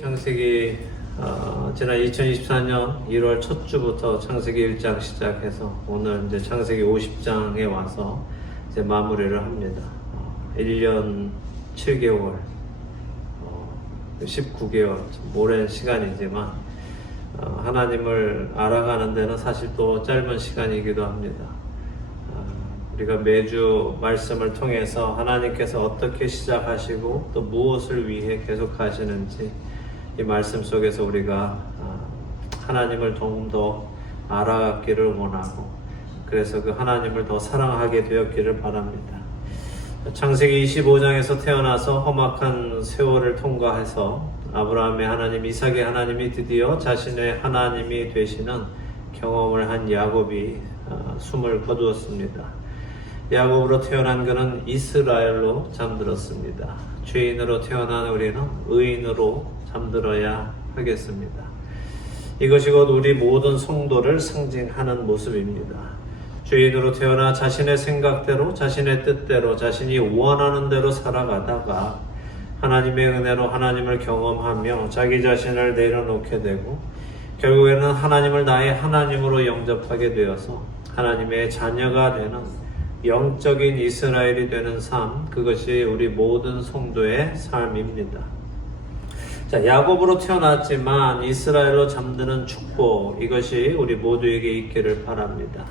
창세기 지난 2024년 1월 첫 주부터 창세기 1장 시작해서 오늘 이제 창세기 50장에 와서 이제 마무리를 합니다. 1년 7개월, 19개월, 오랜 시간이지만 하나님을 알아가는 데는 사실 또 짧은 시간이기도 합니다. 우리가 매주 말씀을 통해서 하나님께서 어떻게 시작하시고 또 무엇을 위해 계속 하시는지 이 말씀 속에서 우리가 하나님을 조금 더 알아가기를 원하고 그래서 그 하나님을 더 사랑하게 되었기를 바랍니다. 창세기 25장에서 태어나서 험악한 세월을 통과해서 아브라함의 하나님, 이삭의 하나님이 드디어 자신의 하나님이 되시는 경험을 한 야곱이 숨을 거두었습니다. 야곱으로 태어난 그는 이스라엘로 잠들었습니다. 죄인으로 태어난 우리는 의인으로 잠들어야 하겠습니다. 이것이 곧 우리 모든 성도를 상징하는 모습입니다. 죄인으로 태어나 자신의 생각대로, 자신의 뜻대로, 자신이 원하는 대로 살아가다가 하나님의 은혜로 하나님을 경험하며 자기 자신을 내려놓게 되고 결국에는 하나님을 나의 하나님으로 영접하게 되어서 하나님의 자녀가 되는 영적인 이스라엘이 되는 삶, 그것이 우리 모든 성도의 삶입니다. 자, 야곱으로 태어났지만 이스라엘로 잠드는 축복, 이것이 우리 모두에게 있기를 바랍니다.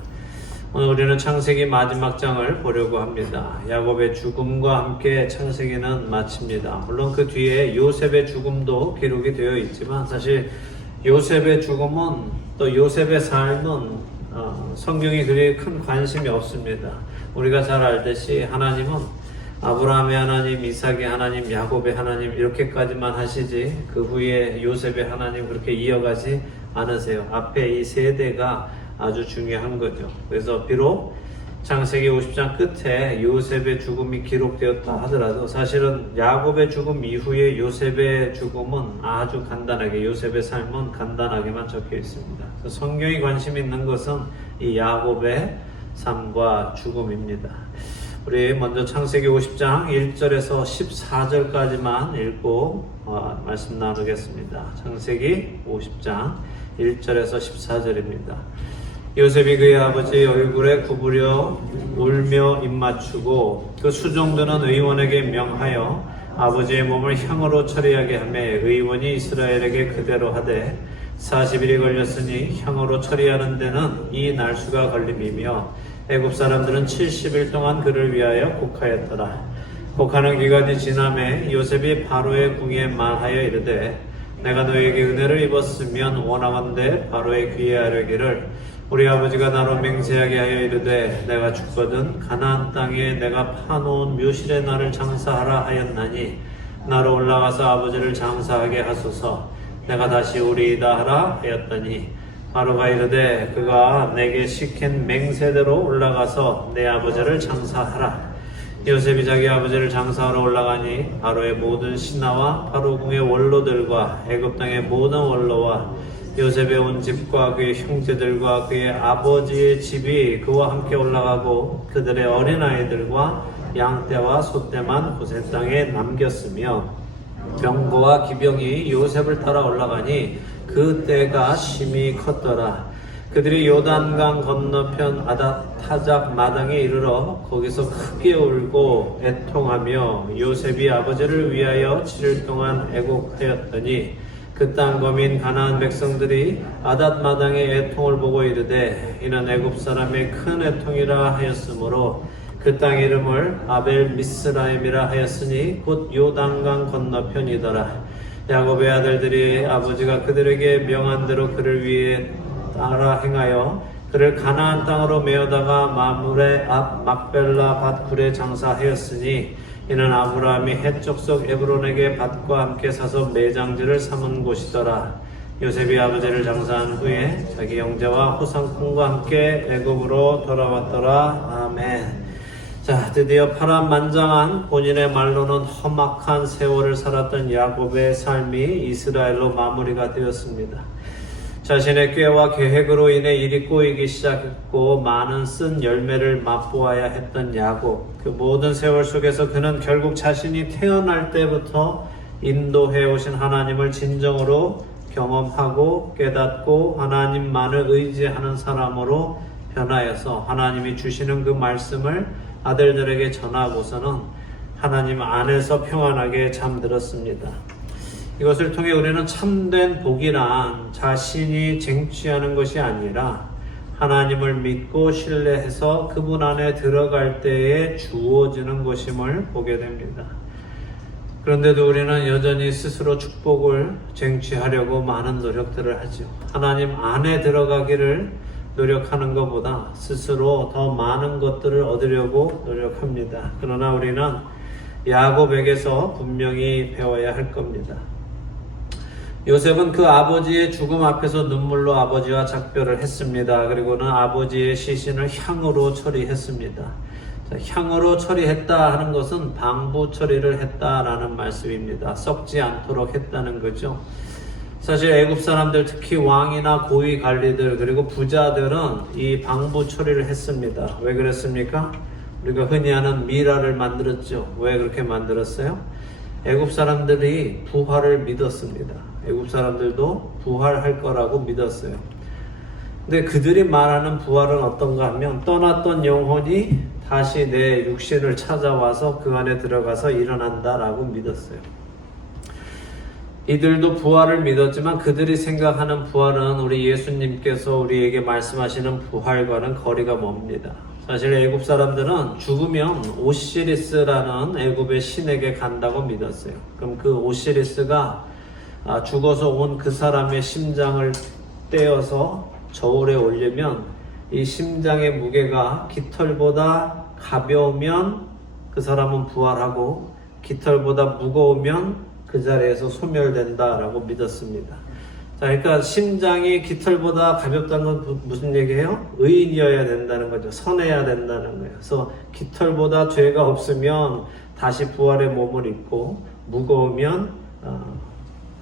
오늘 우리는 창세기 마지막 장을 보려고 합니다. 야곱의 죽음과 함께 창세기는 마칩니다. 물론 그 뒤에 요셉의 죽음도 기록이 되어 있지만 사실 요셉의 죽음은 또 요셉의 삶은 성경이 그리 큰 관심이 없습니다. 우리가 잘 알듯이 하나님은 아브라함의 하나님, 이삭의 하나님, 야곱의 하나님 이렇게까지만 하시지 그 후에 요셉의 하나님 그렇게 이어가지 않으세요. 앞에 이 세대가 아주 중요한 거죠. 그래서 비록 창세기 50장 끝에 요셉의 죽음이 기록되었다 하더라도 사실은 야곱의 죽음 이후에 요셉의 죽음은 아주 간단하게, 요셉의 삶은 간단하게만 적혀 있습니다. 그래서 성경이 관심 있는 것은 이 야곱의 삶과 죽음입니다. 우리 먼저 창세기 50장 1절에서 14절까지만 읽고 말씀 나누겠습니다. 창세기 50장 1절에서 14절입니다. 요셉이 그의 아버지 얼굴에 구부려 울며 입맞추고 그 수종드는 의원에게 명하여 아버지의 몸을 향으로 처리하게 하며 의원이 이스라엘에게 그대로 하되 40일이 걸렸으니 향으로 처리하는 데는 이 날수가 걸림이며 애굽 사람들은 70일 동안 그를 위하여 곡하였더라. 곡하는 기간이 지남에 요셉이 바로의 궁에 말하여 이르되 내가 너에게 은혜를 입었으면 원하건대 바로의 귀에 아뢰기를 우리 아버지가 나로 맹세하게 하여 이르되 내가 죽거든 가나안 땅에 내가 파놓은 묘실에 나를 장사하라 하였나니 나로 올라가서 아버지를 장사하게 하소서. 내가 다시 오리이다 하라 하였더니 바로가 이르되 그가 내게 시킨 맹세대로 올라가서 내 아버지를 장사하라. 요셉이 자기 아버지를 장사하러 올라가니 바로의 모든 신하와 바로 궁의 원로들과 애굽 땅의 모든 원로와 요셉의 온 집과 그의 형제들과 그의 아버지의 집이 그와 함께 올라가고 그들의 어린아이들과 양떼와 소떼만 고센 땅에 남겼으며 병거와 기병이 요셉을 따라 올라가니 그 때가 심히 컸더라. 그들이 요단강 건너편 아닷타작 마당에 이르러 거기서 크게 울고 애통하며 요셉이 아버지를 위하여 7일 동안 애곡하였더니 그 땅 거민 가나안 백성들이 아닷 마당의 애통을 보고 이르되 이는 애굽 사람의 큰 애통이라 하였으므로 그 땅 이름을 아벨 미스라임이라 하였으니 곧 요단강 건너편이더라. 야곱의 아들들이 아버지가 그들에게 명한 대로 그를 위해 따라 행하여 그를 가나안 땅으로 메어다가 마물의 앞 막벨라 밭굴에 장사하였으니 이는 아브라함이 헷 족속 에브론에게 밭과 함께 사서 매장지를 삼은 곳이더라. 요셉이 아버지를 장사한 후에 자기 형제와 호상꾼과 함께 애굽으로 돌아왔더라. 아멘. 자, 드디어 파란만장한 본인의 말로는 험악한 세월을 살았던 야곱의 삶이 이스라엘로 마무리가 되었습니다. 자신의 꾀와 계획으로 인해 일이 꼬이기 시작했고 많은 쓴 열매를 맛보아야 했던 야곱. 그 모든 세월 속에서 그는 결국 자신이 태어날 때부터 인도해 오신 하나님을 진정으로 경험하고 깨닫고 하나님만을 의지하는 사람으로 변하여서 하나님이 주시는 그 말씀을 아들들에게 전하고서는 하나님 안에서 평안하게 잠들었습니다. 이것을 통해 우리는 참된 복이란 자신이 쟁취하는 것이 아니라 하나님을 믿고 신뢰해서 그분 안에 들어갈 때에 주어지는 것임을 보게 됩니다. 그런데도 우리는 여전히 스스로 축복을 쟁취하려고 많은 노력들을 하죠. 하나님 안에 들어가기를 노력하는 것보다 스스로 더 많은 것들을 얻으려고 노력합니다. 그러나 우리는 야곱에게서 분명히 배워야 할 겁니다. 요셉은 그 아버지의 죽음 앞에서 눈물로 아버지와 작별을 했습니다. 그리고는 아버지의 시신을 향으로 처리했습니다. 향으로 처리했다 하는 것은 방부 처리를 했다라는 말씀입니다. 썩지 않도록 했다는 거죠. 사실 애굽 사람들, 특히 왕이나 고위 관리들 그리고 부자들은 이 방부 처리를 했습니다. 왜 그랬습니까? 우리가 흔히 하는 미라를 만들었죠. 왜 그렇게 만들었어요? 애굽 사람들이 부활을 믿었습니다. 애굽 사람들도 부활할 거라고 믿었어요. 근데 그들이 말하는 부활은 어떤가 하면 떠났던 영혼이 다시 내 육신을 찾아와서 그 안에 들어가서 일어난다라고 믿었어요. 이들도 부활을 믿었지만 그들이 생각하는 부활은 우리 예수님께서 우리에게 말씀하시는 부활과는 거리가 멉니다. 사실 애굽 사람들은 죽으면 오시리스라는 애굽의 신에게 간다고 믿었어요. 그럼 그 오시리스가 죽어서 온 그 사람의 심장을 떼어서 저울에 올리면 이 심장의 무게가 깃털보다 가벼우면 그 사람은 부활하고 깃털보다 무거우면 그 자리에서 소멸된다라고 믿었습니다. 자, 그러니까 심장이 깃털보다 가볍다는 건 무슨 얘기예요? 의인이어야 된다는 거죠. 선해야 된다는 거예요. 그래서 깃털보다 죄가 없으면 다시 부활의 몸을 입고 무거우면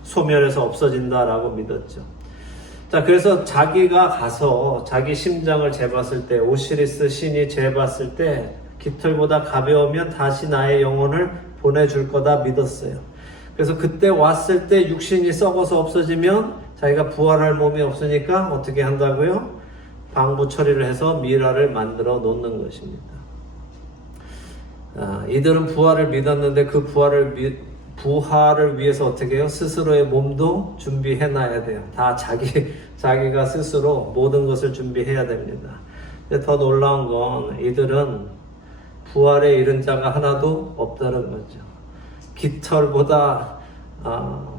소멸해서 없어진다라고 믿었죠. 자, 그래서 자기가 가서 자기 심장을 재봤을 때, 오시리스 신이 재봤을 때 깃털보다 가벼우면 다시 나의 영혼을 보내줄 거다 믿었어요. 그래서 그때 왔을 때 육신이 썩어서 없어지면 자기가 부활할 몸이 없으니까 어떻게 한다고요? 방부 처리를 해서 미라를 만들어 놓는 것입니다. 이들은 부활을 믿었는데 그 부활을 위해서 어떻게 해요? 스스로의 몸도 준비해 놔야 돼요. 다 자기가 스스로 모든 것을 준비해야 됩니다. 근데 더 놀라운 건 이들은 부활에 이른 자가 하나도 없다는 거죠. 깃털보다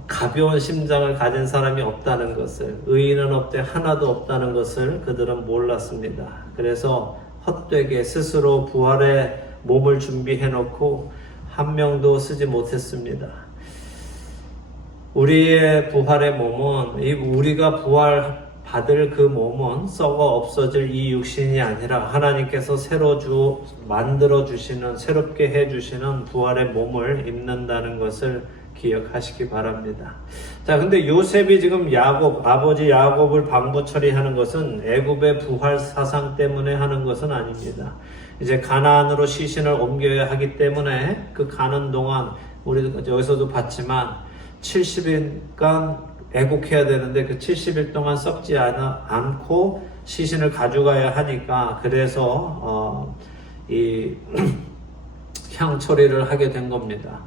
가벼운 심장을 가진 사람이 없다는 것을, 의인은 없되 하나도 없다는 것을 그들은 몰랐습니다. 그래서 헛되게 스스로 부활의 몸을 준비해 놓고 한 명도 쓰지 못했습니다. 우리의 부활의 몸은, 우리가 부활 받을 그 몸은 썩어 없어질 이 육신이 아니라 하나님께서 새로 만들어 주시는, 새롭게 해 주시는 부활의 몸을 입는다는 것을 기억하시기 바랍니다. 자, 근데 요셉이 지금 아버지 야곱을 방부 처리하는 것은 애굽의 부활 사상 때문에 하는 것은 아닙니다. 이제 가나안으로 시신을 옮겨야 하기 때문에 그 가는 동안 우리 여기서도 봤지만 70일간 애국해야 되는데 그 70일 동안 썩지 않고 시신을 가져가야 하니까 그래서 이 향 처리를 하게 된 겁니다.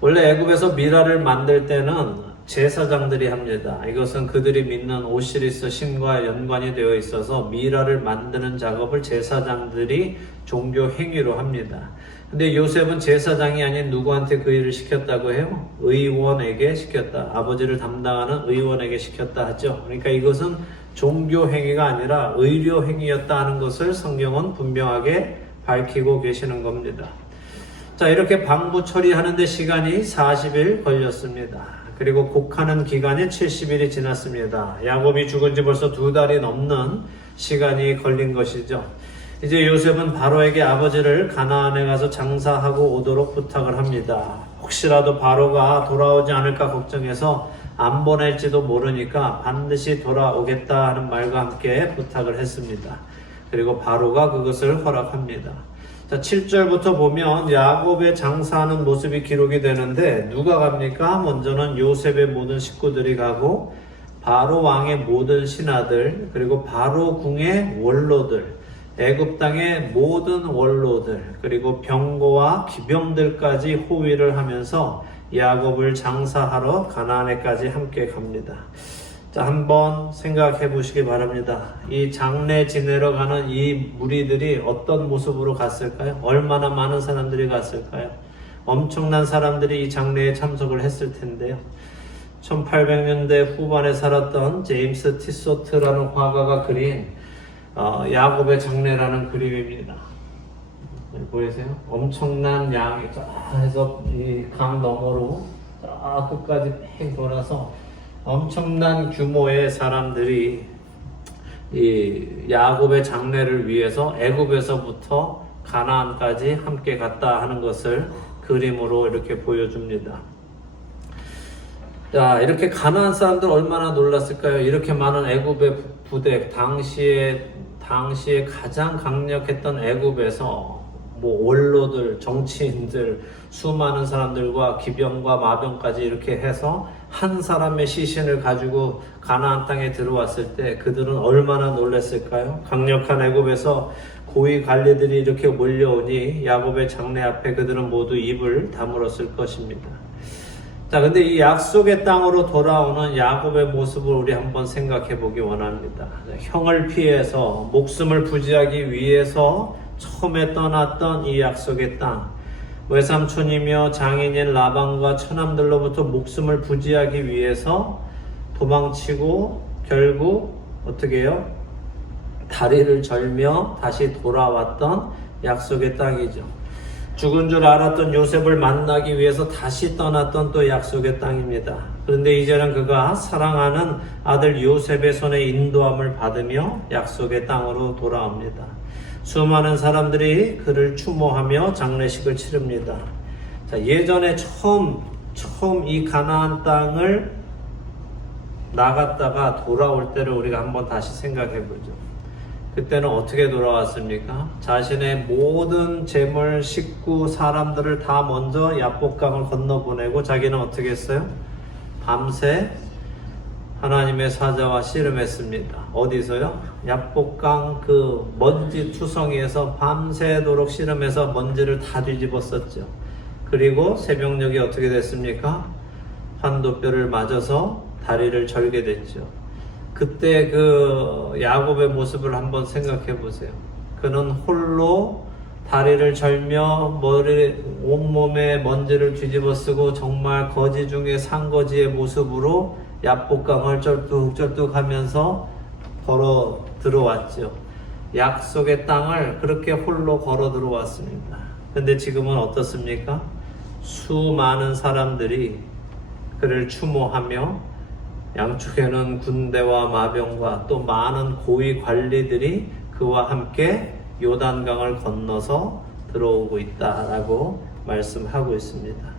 원래 애굽에서 미라를 만들 때는 제사장들이 합니다. 이것은 그들이 믿는 오시리스 신과 연관이 되어 있어서 미라를 만드는 작업을 제사장들이 종교 행위로 합니다. 근데 요셉은 제사장이 아닌 누구한테 그 일을 시켰다고 해요? 의원에게 시켰다. 아버지를 담당하는 의원에게 시켰다 하죠. 그러니까 이것은 종교 행위가 아니라 의료 행위였다 하는 것을 성경은 분명하게 밝히고 계시는 겁니다. 자, 이렇게 방부 처리하는데 시간이 40일 걸렸습니다. 그리고 곡하는 기간이 70일이 지났습니다. 야곱이 죽은 지 벌써 2달이 넘는 시간이 걸린 것이죠. 이제 요셉은 바로에게 아버지를 가나안에 가서 장사하고 오도록 부탁을 합니다. 혹시라도 바로가 돌아오지 않을까 걱정해서 안 보낼지도 모르니까 반드시 돌아오겠다 하는 말과 함께 부탁을 했습니다. 그리고 바로가 그것을 허락합니다. 자, 7절부터 보면 야곱의 장사하는 모습이 기록이 되는데 누가 갑니까? 먼저는 요셉의 모든 식구들이 가고 바로 왕의 모든 신하들 그리고 바로 궁의 원로들 애굽 땅의 모든 원로들 그리고 병거와 기병들까지 호위를 하면서 야곱을 장사하러 가나안에까지 함께 갑니다. 자, 한번 생각해 보시기 바랍니다. 이 장례 지내러 가는 이 무리들이 어떤 모습으로 갔을까요? 얼마나 많은 사람들이 갔을까요? 엄청난 사람들이 이 장례에 참석을 했을 텐데요. 1800년대 후반에 살았던 제임스 티소트라는 화가가 그린 야곱의 장례라는 그림입니다. 보이세요? 엄청난 양이 쫙 해서 이 강 너머로 쫙 끝까지 팽 돌아서 엄청난 규모의 사람들이 이 야곱의 장례를 위해서 애굽에서부터 가나안까지 함께 갔다 하는 것을 그림으로 이렇게 보여줍니다. 자, 이렇게 가나안 사람들 얼마나 놀랐을까요? 이렇게 많은 애굽의 부대, 당시에 가장 강력했던 애굽에서 원로들, 정치인들, 수많은 사람들과 기병과 마병까지 이렇게 해서 한 사람의 시신을 가지고 가나안 땅에 들어왔을 때 그들은 얼마나 놀랐을까요? 강력한 애굽에서 고위 관리들이 이렇게 몰려오니 야곱의 장례 앞에 그들은 모두 입을 다물었을 것입니다. 자, 근데 이 약속의 땅으로 돌아오는 야곱의 모습을 우리 한번 생각해 보기 원합니다. 형을 피해서 목숨을 부지하기 위해서 처음에 떠났던 이 약속의 땅, 외삼촌이며 장인인 라반과 처남들로부터 목숨을 부지하기 위해서 도망치고 결국 어떻게 해요? 다리를 절며 다시 돌아왔던 약속의 땅이죠. 죽은 줄 알았던 요셉을 만나기 위해서 다시 떠났던 또 약속의 땅입니다. 그런데 이제는 그가 사랑하는 아들 요셉의 손에 인도함을 받으며 약속의 땅으로 돌아옵니다. 수많은 사람들이 그를 추모하며 장례식을 치릅니다. 자, 예전에 처음 이 가나안 땅을 나갔다가 돌아올 때를 우리가 한번 다시 생각해 보죠. 그때는 어떻게 돌아왔습니까? 자신의 모든 재물, 식구, 사람들을 다 먼저 야복강을 건너보내고 자기는 어떻게 했어요? 밤새 하나님의 사자와 씨름했습니다. 어디서요? 야복강 그 먼지 투성이에서 밤새도록 씨름해서 먼지를 다 뒤집었었죠. 그리고 새벽녘이 어떻게 됐습니까? 환도뼈를 맞아서 다리를 절게 됐죠. 그때 그 야곱의 모습을 한번 생각해 보세요. 그는 홀로 다리를 절며 온몸에 먼지를 뒤집어 쓰고 정말 거지 중에 상거지의 모습으로 야복강을 쩔뚝쩔뚝 하면서 걸어 들어왔죠. 약속의 땅을 그렇게 홀로 걸어 들어왔습니다. 근데 지금은 어떻습니까? 수많은 사람들이 그를 추모하며 양쪽에는 군대와 마병과 또 많은 고위 관리들이 그와 함께 요단강을 건너서 들어오고 있다라고 말씀하고 있습니다.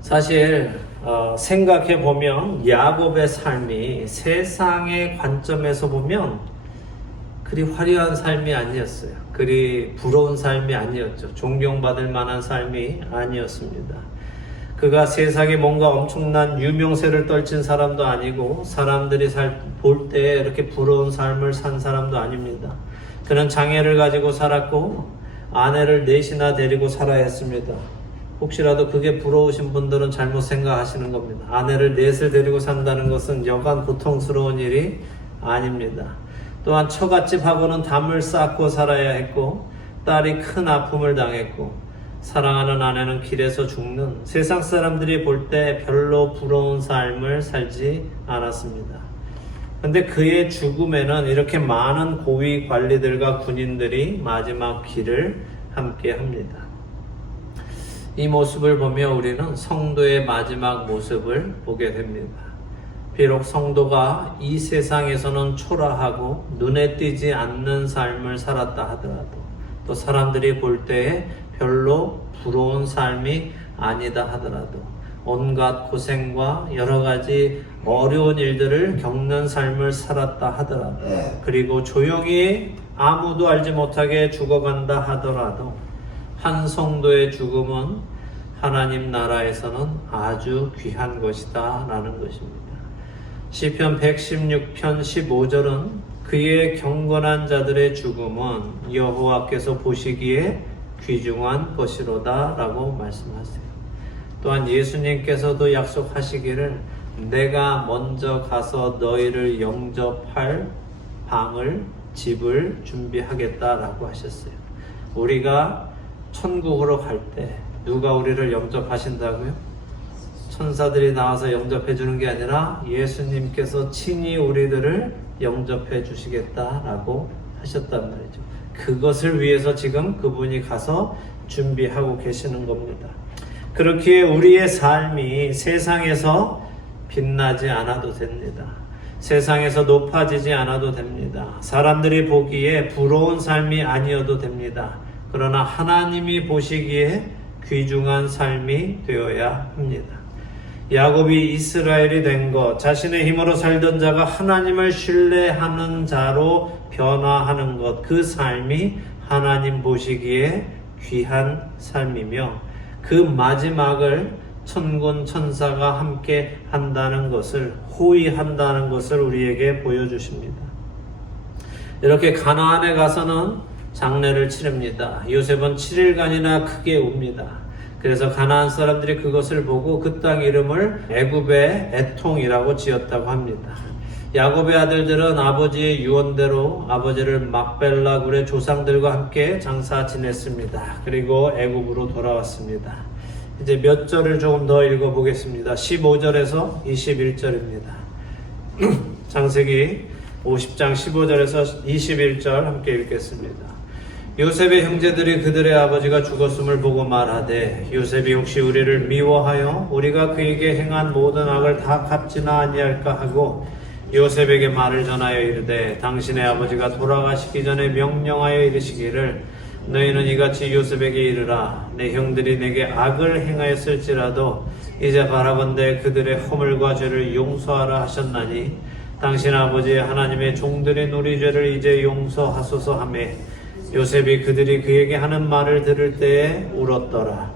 사실 생각해 보면 야곱의 삶이 세상의 관점에서 보면 그리 화려한 삶이 아니었어요. 그리 부러운 삶이 아니었죠. 존경받을 만한 삶이 아니었습니다. 그가 세상에 뭔가 엄청난 유명세를 떨친 사람도 아니고 사람들이 볼 때 이렇게 부러운 삶을 산 사람도 아닙니다. 그는 장애를 가지고 살았고 아내를 넷이나 데리고 살아야 했습니다. 혹시라도 그게 부러우신 분들은 잘못 생각하시는 겁니다. 아내를 넷을 데리고 산다는 것은 여간 고통스러운 일이 아닙니다. 또한 처갓집하고는 담을 쌓고 살아야 했고 딸이 큰 아픔을 당했고 사랑하는 아내는 길에서 죽는 세상 사람들이 볼 때 별로 부러운 삶을 살지 않았습니다. 근데 그의 죽음에는 이렇게 많은 고위 관리들과 군인들이 마지막 길을 함께 합니다. 이 모습을 보며 우리는 성도의 마지막 모습을 보게 됩니다. 비록 성도가 이 세상에서는 초라하고 눈에 띄지 않는 삶을 살았다 하더라도 또 사람들이 볼 때에 별로 부러운 삶이 아니다 하더라도 온갖 고생과 여러 가지 어려운 일들을 겪는 삶을 살았다 하더라도, 그리고 조용히 아무도 알지 못하게 죽어간다 하더라도 한 성도의 죽음은 하나님 나라에서는 아주 귀한 것이다 라는 것입니다. 시편 116편 15절은 그의 경건한 자들의 죽음은 여호와께서 보시기에 귀중한 것이로다 라고 말씀하세요. 또한 예수님께서도 약속하시기를 내가 먼저 가서 너희를 영접할 방을, 집을 준비하겠다라고 하셨어요. 우리가 천국으로 갈 때 누가 우리를 영접하신다고요? 천사들이 나와서 영접해 주는 게 아니라 예수님께서 친히 우리들을 영접해 주시겠다라고 하셨단 말이죠. 그것을 위해서 지금 그분이 가서 준비하고 계시는 겁니다. 그렇기에 우리의 삶이 세상에서 빛나지 않아도 됩니다. 세상에서 높아지지 않아도 됩니다. 사람들이 보기에 부러운 삶이 아니어도 됩니다. 그러나 하나님이 보시기에 귀중한 삶이 되어야 합니다. 야곱이 이스라엘이 된 것, 자신의 힘으로 살던 자가 하나님을 신뢰하는 자로 변화하는 것, 그 삶이 하나님 보시기에 귀한 삶이며 그 마지막을 천군 천사가 함께 한다는 것을, 호위한다는 것을 우리에게 보여주십니다. 이렇게 가나안에 가서는 장례를 치릅니다. 요셉은 7일간이나 크게 웁니다. 그래서 가나안 사람들이 그것을 보고 그 땅 이름을 애굽의 애통이라고 지었다고 합니다. 야곱의 아들들은 아버지의 유언대로 아버지를 막벨라 굴의 조상들과 함께 장사 지냈습니다. 그리고 애굽으로 돌아왔습니다. 이제 몇 절을 조금 더 읽어보겠습니다. 15절에서 21절입니다. 창세기 50장 15절에서 21절 함께 읽겠습니다. 요셉의 형제들이 그들의 아버지가 죽었음을 보고 말하되 요셉이 혹시 우리를 미워하여 우리가 그에게 행한 모든 악을 다 갚지나 아니할까 하고 요셉에게 말을 전하여 이르되 당신의 아버지가 돌아가시기 전에 명령하여 이르시기를 너희는 이같이 요셉에게 이르라 내 형들이 내게 악을 행하였을지라도 이제 바라건대 그들의 허물과 죄를 용서하라 하셨나니 당신 아버지의 하나님의 종들인 우리 죄를 이제 용서하소서 하며 요셉이 그들이 그에게 하는 말을 들을 때에 울었더라.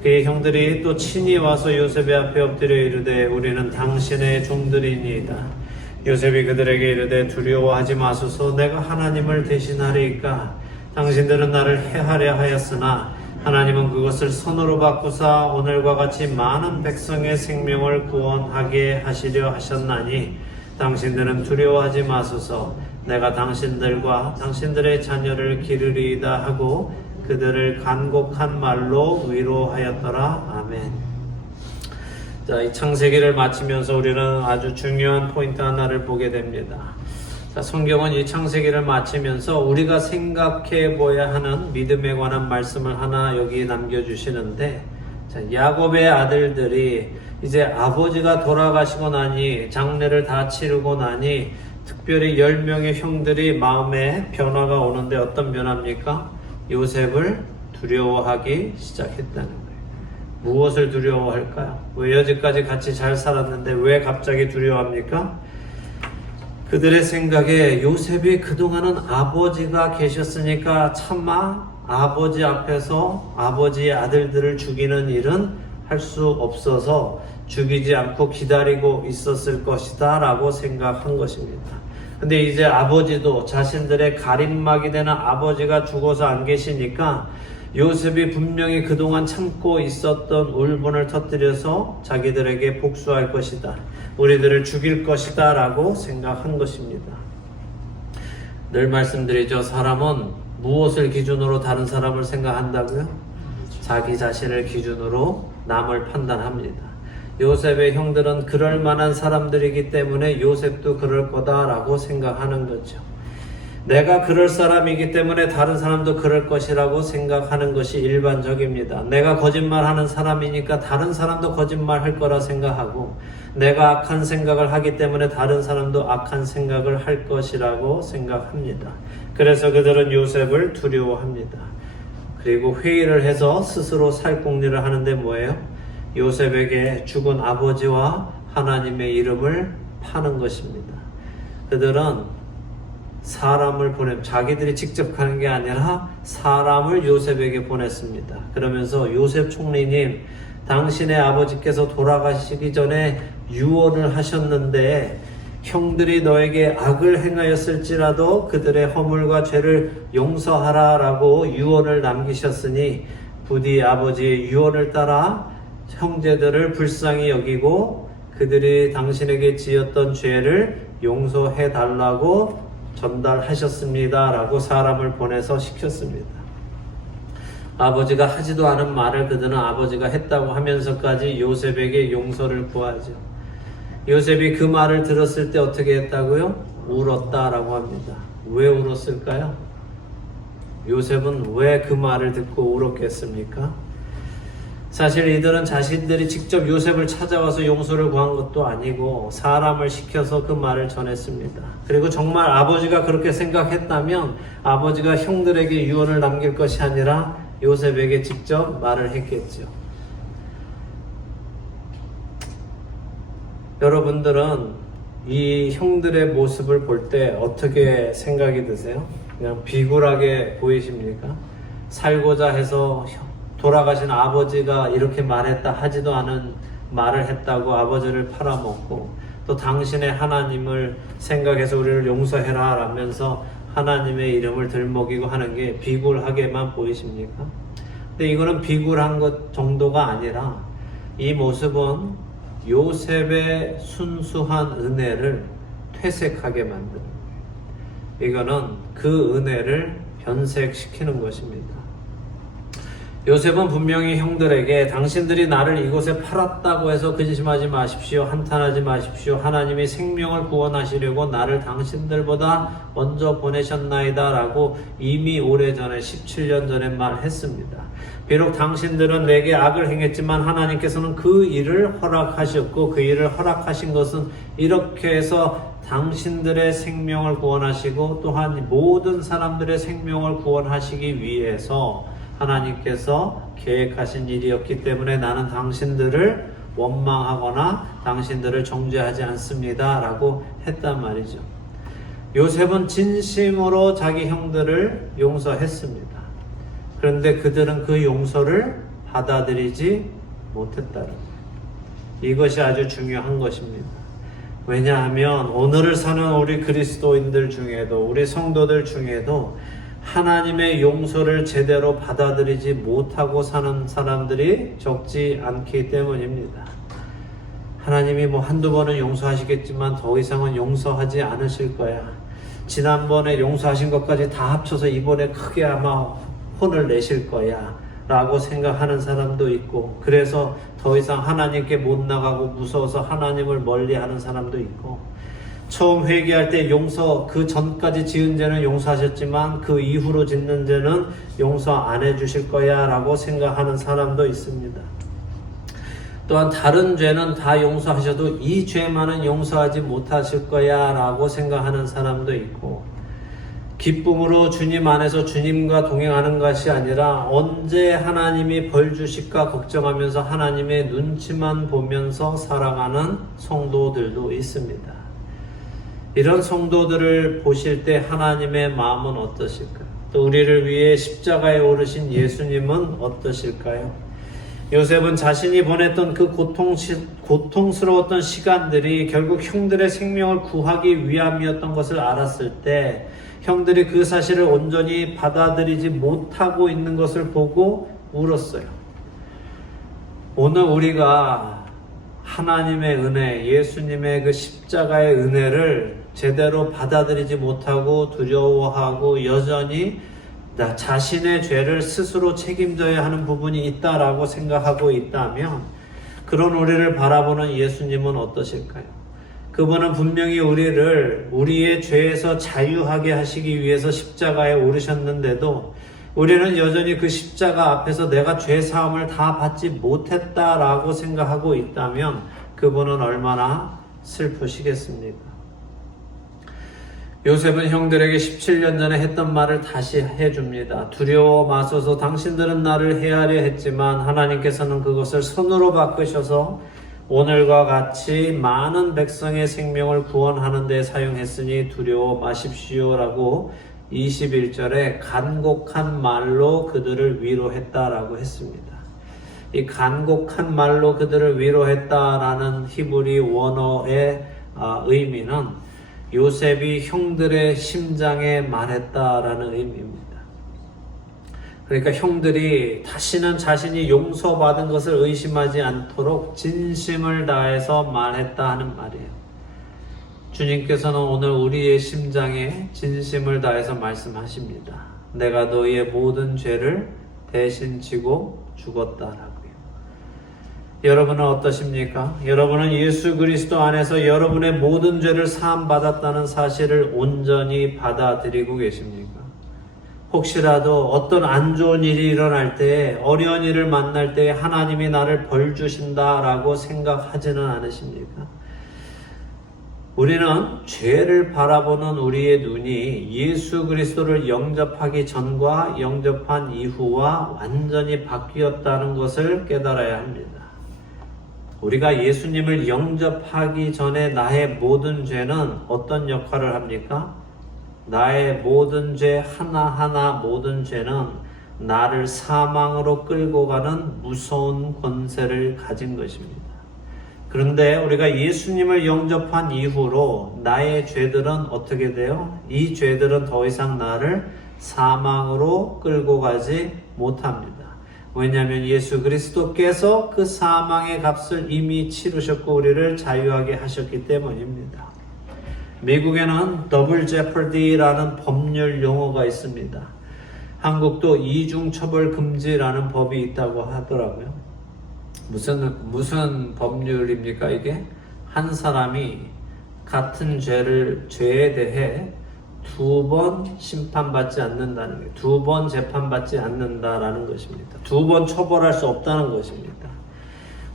그의 형들이 또 친히 와서 요셉의 앞에 엎드려 이르되 우리는 당신의 종들이니이다. 요셉이 그들에게 이르되 두려워하지 마소서 내가 하나님을 대신하리이까 당신들은 나를 해하려 하였으나 하나님은 그것을 선으로 바꾸사 오늘과 같이 많은 백성의 생명을 구원하게 하시려 하셨나니 당신들은 두려워하지 마소서 내가 당신들과 당신들의 자녀를 기르리이다 하고 그들을 간곡한 말로 위로하였더라. 아멘. 자, 이 창세기를 마치면서 우리는 아주 중요한 포인트 하나를 보게 됩니다. 자, 성경은 이 창세기를 마치면서 우리가 생각해 보아야 하는 믿음에 관한 말씀을 하나 여기 남겨주시는데, 자, 야곱의 아들들이 이제 아버지가 돌아가시고 나니 장례를 다 치르고 나니 특별히 10명의 형들이 마음에 변화가 오는데 어떤 변화입니까? 요셉을 두려워하기 시작했다는 거예요. 무엇을 두려워할까요? 왜 여지까지 같이 잘 살았는데 왜 갑자기 두려워합니까? 그들의 생각에 요셉이 그동안은 아버지가 계셨으니까 차마 아버지 앞에서 아버지의 아들들을 죽이는 일은 할 수 없어서 죽이지 않고 기다리고 있었을 것이다 라고 생각한 것입니다. 근데 이제 아버지도 자신들의 가림막이 되는 아버지가 죽어서 안 계시니까 요셉이 분명히 그동안 참고 있었던 울분을 터뜨려서 자기들에게 복수할 것이다, 우리들을 죽일 것이다 라고 생각한 것입니다. 늘 말씀드리죠. 사람은 무엇을 기준으로 다른 사람을 생각한다고요? 자기 자신을 기준으로 남을 판단합니다. 요셉의 형들은 그럴 만한 사람들이기 때문에 요셉도 그럴 거다라고 생각하는 거죠. 내가 그럴 사람이기 때문에 다른 사람도 그럴 것이라고 생각하는 것이 일반적입니다. 내가 거짓말하는 사람이니까 다른 사람도 거짓말할 거라 생각하고, 내가 악한 생각을 하기 때문에 다른 사람도 악한 생각을 할 것이라고 생각합니다. 그래서 그들은 요셉을 두려워합니다. 그리고 회의를 해서 스스로 살궁리를 하는데 뭐예요? 요셉에게 죽은 아버지와 하나님의 이름을 파는 것입니다. 그들은 사람을 자기들이 직접 가는 게 아니라 사람을 요셉에게 보냈습니다. 그러면서 요셉 총리님, 당신의 아버지께서 돌아가시기 전에 유언을 하셨는데 형들이 너에게 악을 행하였을지라도 그들의 허물과 죄를 용서하라 라고 유언을 남기셨으니 부디 아버지의 유언을 따라 형제들을 불쌍히 여기고 그들이 당신에게 지었던 죄를 용서해 달라고 전달하셨습니다 라고 사람을 보내서 시켰습니다. 아버지가 하지도 않은 말을 그들은 아버지가 했다고 하면서까지 요셉에게 용서를 구하죠. 요셉이 그 말을 들었을 때 어떻게 했다고요? 울었다라고 합니다. 왜 울었을까요? 요셉은 왜 그 말을 듣고 울었겠습니까? 사실 이들은 자신들이 직접 요셉을 찾아와서 용서를 구한 것도 아니고 사람을 시켜서 그 말을 전했습니다. 그리고 정말 아버지가 그렇게 생각했다면 아버지가 형들에게 유언을 남길 것이 아니라 요셉에게 직접 말을 했겠죠. 여러분들은 이 형들의 모습을 볼 때 어떻게 생각이 드세요? 그냥 비굴하게 보이십니까? 살고자 해서 돌아가신 아버지가 이렇게 말했다 하지도 않은 말을 했다고 아버지를 팔아먹고 또 당신의 하나님을 생각해서 우리를 용서해라 라면서 하나님의 이름을 들먹이고 하는 게 비굴하게만 보이십니까? 근데 이거는 비굴한 것 정도가 아니라 이 모습은 요셉의 순수한 은혜를 퇴색하게 만드는 거예요. 이거는 그 은혜를 변색시키는 것입니다. 요셉은 분명히 형들에게 당신들이 나를 이곳에 팔았다고 해서 근심하지 마십시오. 한탄하지 마십시오. 하나님이 생명을 구원하시려고 나를 당신들보다 먼저 보내셨나이다 라고 이미 오래전에 17년 전에 말했습니다. 비록 당신들은 내게 악을 행했지만 하나님께서는 그 일을 허락하셨고 그 일을 허락하신 것은 이렇게 해서 당신들의 생명을 구원하시고 또한 모든 사람들의 생명을 구원하시기 위해서 하나님께서 계획하신 일이었기 때문에 나는 당신들을 원망하거나 당신들을 정죄하지 않습니다 라고 했단 말이죠. 요셉은 진심으로 자기 형들을 용서했습니다. 그런데 그들은 그 용서를 받아들이지 못했다는 거예요. 이것이 아주 중요한 것입니다. 왜냐하면 오늘을 사는 우리 그리스도인들 중에도 우리 성도들 중에도 하나님의 용서를 제대로 받아들이지 못하고 사는 사람들이 적지 않기 때문입니다. 하나님이 한두 번은 용서하시겠지만 더 이상은 용서하지 않으실 거야. 지난번에 용서하신 것까지 다 합쳐서 이번에 크게 아마 혼을 내실 거야 라고 생각하는 사람도 있고 그래서 더 이상 하나님께 못 나가고 무서워서 하나님을 멀리하는 사람도 있고 처음 회개할 때 그 전까지 지은 죄는 용서하셨지만 그 이후로 짓는 죄는 용서 안 해주실 거야 라고 생각하는 사람도 있습니다. 또한 다른 죄는 다 용서하셔도 이 죄만은 용서하지 못하실 거야 라고 생각하는 사람도 있고 기쁨으로 주님 안에서 주님과 동행하는 것이 아니라 언제 하나님이 벌 주실까 걱정하면서 하나님의 눈치만 보면서 살아가는 성도들도 있습니다. 이런 성도들을 보실 때 하나님의 마음은 어떠실까요? 또 우리를 위해 십자가에 오르신 예수님은 어떠실까요? 요셉은 자신이 보냈던 그 고통스러웠던 시간들이 결국 형들의 생명을 구하기 위함이었던 것을 알았을 때 형들이 그 사실을 온전히 받아들이지 못하고 있는 것을 보고 울었어요. 오늘 우리가 하나님의 은혜, 예수님의 그 십자가의 은혜를 제대로 받아들이지 못하고 두려워하고 여전히 나 자신의 죄를 스스로 책임져야 하는 부분이 있다라고 생각하고 있다면 그런 우리를 바라보는 예수님은 어떠실까요? 그분은 분명히 우리를 우리의 죄에서 자유하게 하시기 위해서 십자가에 오르셨는데도 우리는 여전히 그 십자가 앞에서 내가 죄 사함을 다 받지 못했다라고 생각하고 있다면 그분은 얼마나 슬프시겠습니까? 요셉은 형들에게 17년 전에 했던 말을 다시 해줍니다. 두려워 마소서 당신들은 나를 해하려 했지만 하나님께서는 그것을 선으로 바꾸셔서 오늘과 같이 많은 백성의 생명을 구원하는 데 사용했으니 두려워 마십시오라고 21절에 간곡한 말로 그들을 위로했다라고 했습니다. 이 간곡한 말로 그들을 위로했다라는 히브리 원어의 의미는 요셉이 형들의 심장에 말했다라는 의미입니다. 그러니까 형들이 다시는 자신이 용서받은 것을 의심하지 않도록 진심을 다해서 말했다 하는 말이에요. 주님께서는 오늘 우리의 심장에 진심을 다해서 말씀하십니다. 내가 너희의 모든 죄를 대신 지고 죽었다라고요. 여러분은 어떠십니까? 여러분은 예수 그리스도 안에서 여러분의 모든 죄를 사함 받았다는 사실을 온전히 받아들이고 계십니까? 혹시라도 어떤 안 좋은 일이 일어날 때, 어려운 일을 만날 때 하나님이 나를 벌 주신다라고 생각하지는 않으십니까? 우리는 죄를 바라보는 우리의 눈이 예수 그리스도를 영접하기 전과 영접한 이후와 완전히 바뀌었다는 것을 깨달아야 합니다. 우리가 예수님을 영접하기 전에 나의 모든 죄는 어떤 역할을 합니까? 나의 모든 죄 하나하나 모든 죄는 나를 사망으로 끌고 가는 무서운 권세를 가진 것입니다. 그런데 우리가 예수님을 영접한 이후로 나의 죄들은 어떻게 돼요? 이 죄들은 더 이상 나를 사망으로 끌고 가지 못합니다. 왜냐하면 예수 그리스도께서 그 사망의 값을 이미 치르셨고 우리를 자유하게 하셨기 때문입니다. 미국에는 더블 제퍼디라는 법률 용어가 있습니다. 한국도 이중처벌 금지라는 법이 있다고 하더라고요. 무슨 법률입니까 이게? 한 사람이 같은 죄에 대해 2번 심판받지 않는다는 거예요. 2번 재판받지 않는다라는 것입니다. 2번 처벌할 수 없다는 것입니다.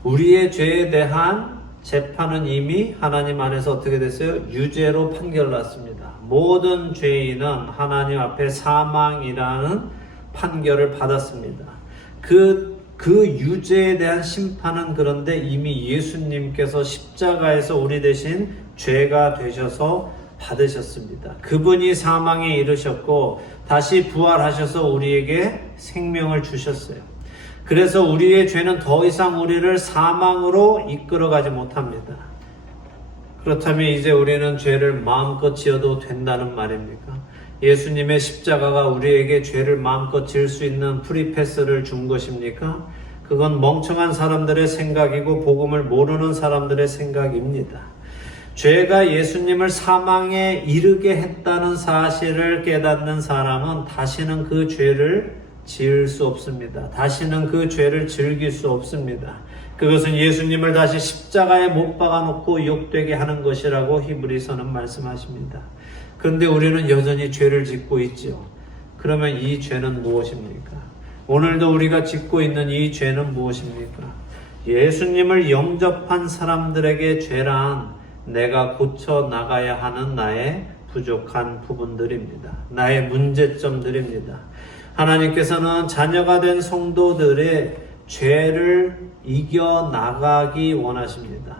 우리의 죄에 대한 재판은 이미 하나님 안에서 어떻게 됐어요? 유죄로 판결났습니다. 모든 죄인은 하나님 앞에 사망이라는 판결을 받았습니다. 그 유죄에 대한 심판은 그런데 이미 예수님께서 십자가에서 우리 대신 죄가 되셔서 받으셨습니다. 그분이 사망에 이르셨고 다시 부활하셔서 우리에게 생명을 주셨어요. 그래서 우리의 죄는 더 이상 우리를 사망으로 이끌어가지 못합니다. 그렇다면 이제 우리는 죄를 마음껏 지어도 된다는 말입니까? 예수님의 십자가가 우리에게 죄를 마음껏 지을 수 있는 프리패스를 준 것입니까? 그건 멍청한 사람들의 생각이고 복음을 모르는 사람들의 생각입니다. 죄가 예수님을 사망에 이르게 했다는 사실을 깨닫는 사람은 다시는 그 죄를 지을 수 없습니다. 다시는 그 죄를 즐길 수 없습니다. 그것은 예수님을 다시 십자가에 못 박아놓고 욕되게 하는 것이라고 히브리서는 말씀하십니다. 그런데 우리는 여전히 죄를 짓고 있죠. 그러면 이 죄는 무엇입니까? 오늘도 우리가 짓고 있는 이 죄는 무엇입니까? 예수님을 영접한 사람들에게 죄란 내가 고쳐 나가야 하는 나의 부족한 부분들입니다. 나의 문제점들입니다. 하나님께서는 자녀가 된 성도들의 죄를 이겨나가기 원하십니다.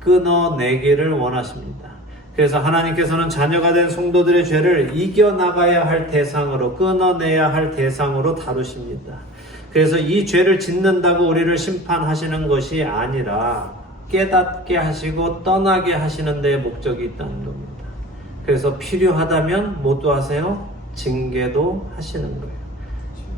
끊어내기를 원하십니다. 그래서 하나님께서는 자녀가 된 성도들의 죄를 이겨나가야 할 대상으로, 끊어내야 할 대상으로 다루십니다. 그래서 이 죄를 짓는다고 우리를 심판하시는 것이 아니라 깨닫게 하시고 떠나게 하시는 데 목적이 있다는 겁니다. 그래서 필요하다면 뭐도 하세요? 징계도 하시는 거예요.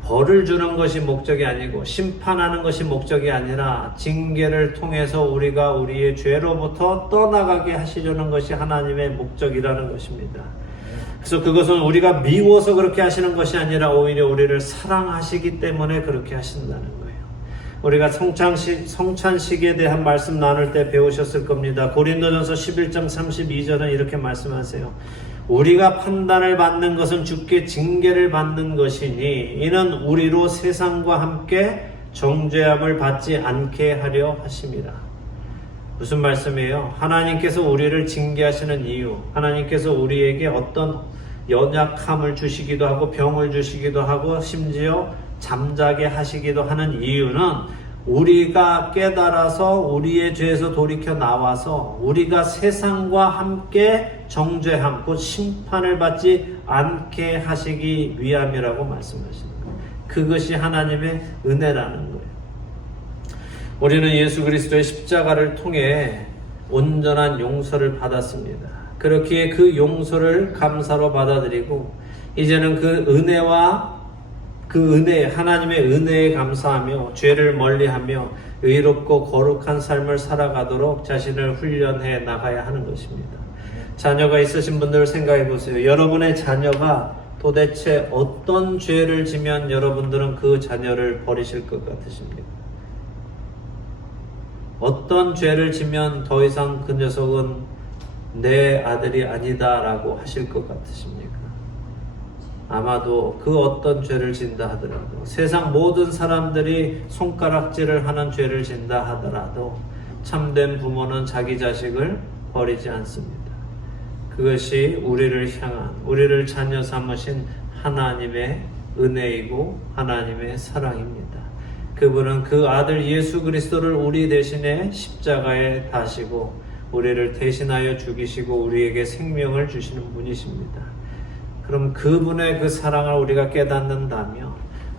벌을 주는 것이 목적이 아니고 심판하는 것이 목적이 아니라 징계를 통해서 우리가 우리의 죄로부터 떠나가게 하시려는 것이 하나님의 목적이라는 것입니다. 그래서 그것은 우리가 미워서 그렇게 하시는 것이 아니라 오히려 우리를 사랑하시기 때문에 그렇게 하신다는 거예요. 우리가 성찬식에 대한 말씀 나눌 때 배우셨을 겁니다. 고린도전서 11장 32절은 이렇게 말씀하세요. 우리가 판단을 받는 것은 주께 징계를 받는 것이니 이는 우리로 세상과 함께 정죄함을 받지 않게 하려 하심이라. 무슨 말씀이에요? 하나님께서 우리를 징계하시는 이유, 하나님께서 우리에게 어떤 연약함을 주시기도 하고 병을 주시기도 하고 심지어 잠자게 하시기도 하는 이유는 우리가 깨달아서 우리의 죄에서 돌이켜 나와서 우리가 세상과 함께 정죄함, 곧 심판을 받지 않게 하시기 위함이라고 말씀하시는 거예요. 그것이 하나님의 은혜라는 거예요. 우리는 예수 그리스도의 십자가를 통해 온전한 용서를 받았습니다. 그렇기에 그 용서를 감사로 받아들이고 이제는 그 은혜, 하나님의 은혜에 감사하며 죄를 멀리하며 의롭고 거룩한 삶을 살아가도록 자신을 훈련해 나가야 하는 것입니다. 자녀가 있으신 분들 생각해 보세요. 여러분의 자녀가 도대체 어떤 죄를 지면 여러분들은 그 자녀를 버리실 것 같으십니까? 어떤 죄를 지면 더 이상 그 녀석은 내 아들이 아니다라고 하실 것 같으십니까? 아마도 그 어떤 죄를 진다 하더라도 세상 모든 사람들이 손가락질을 하는 죄를 진다 하더라도 참된 부모는 자기 자식을 버리지 않습니다. 그것이 우리를 향한, 우리를 자녀 삼으신 하나님의 은혜이고 하나님의 사랑입니다. 그분은 그 아들 예수 그리스도를 우리 대신에 십자가에 다시고 우리를 대신하여 죽이시고 우리에게 생명을 주시는 분이십니다. 그럼 그분의 그 사랑을 우리가 깨닫는다면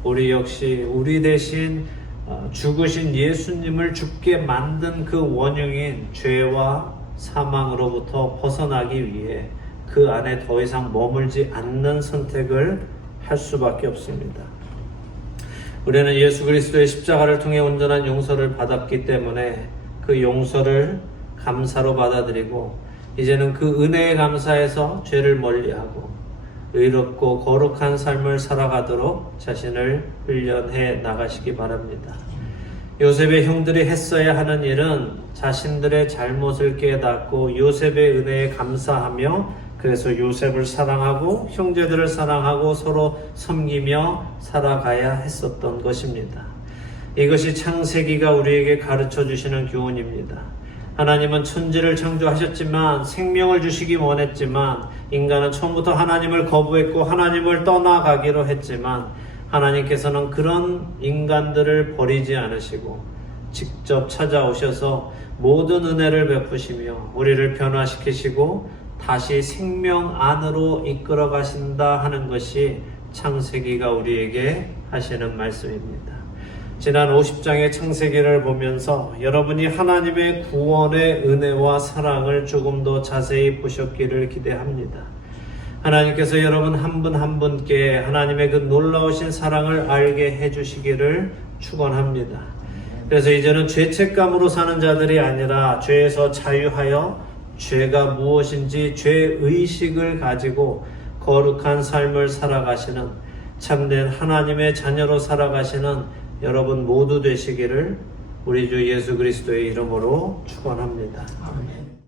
우리 역시 우리 대신 죽으신 예수님을 죽게 만든 그 원흉인 죄와 사망으로부터 벗어나기 위해 그 안에 더 이상 머물지 않는 선택을 할 수밖에 없습니다. 우리는 예수 그리스도의 십자가를 통해 온전한 용서를 받았기 때문에 그 용서를 감사로 받아들이고 이제는 그 은혜에 감사해서 죄를 멀리하고 의롭고 거룩한 삶을 살아가도록 자신을 훈련해 나가시기 바랍니다. 요셉의 형들이 했어야 하는 일은 자신들의 잘못을 깨닫고 요셉의 은혜에 감사하며 그래서 요셉을 사랑하고 형제들을 사랑하고 서로 섬기며 살아가야 했었던 것입니다. 이것이 창세기가 우리에게 가르쳐 주시는 교훈입니다. 하나님은 천지를 창조하셨지만 생명을 주시기 원했지만 인간은 처음부터 하나님을 거부했고 하나님을 떠나가기로 했지만 하나님께서는 그런 인간들을 버리지 않으시고 직접 찾아오셔서 모든 은혜를 베푸시며 우리를 변화시키시고 다시 생명 안으로 이끌어 가신다 하는 것이 창세기가 우리에게 하시는 말씀입니다. 지난 50장의 창세기를 보면서 여러분이 하나님의 구원의 은혜와 사랑을 조금 더 자세히 보셨기를 기대합니다. 하나님께서 여러분 한 분 한 분께 하나님의 그 놀라우신 사랑을 알게 해주시기를 축원합니다. 그래서 이제는 죄책감으로 사는 자들이 아니라 죄에서 자유하여 죄가 무엇인지 죄의식을 가지고 거룩한 삶을 살아가시는 참된 하나님의 자녀로 살아가시는 여러분 모두 되시기를 우리 주 예수 그리스도의 이름으로 축원합니다. 아멘.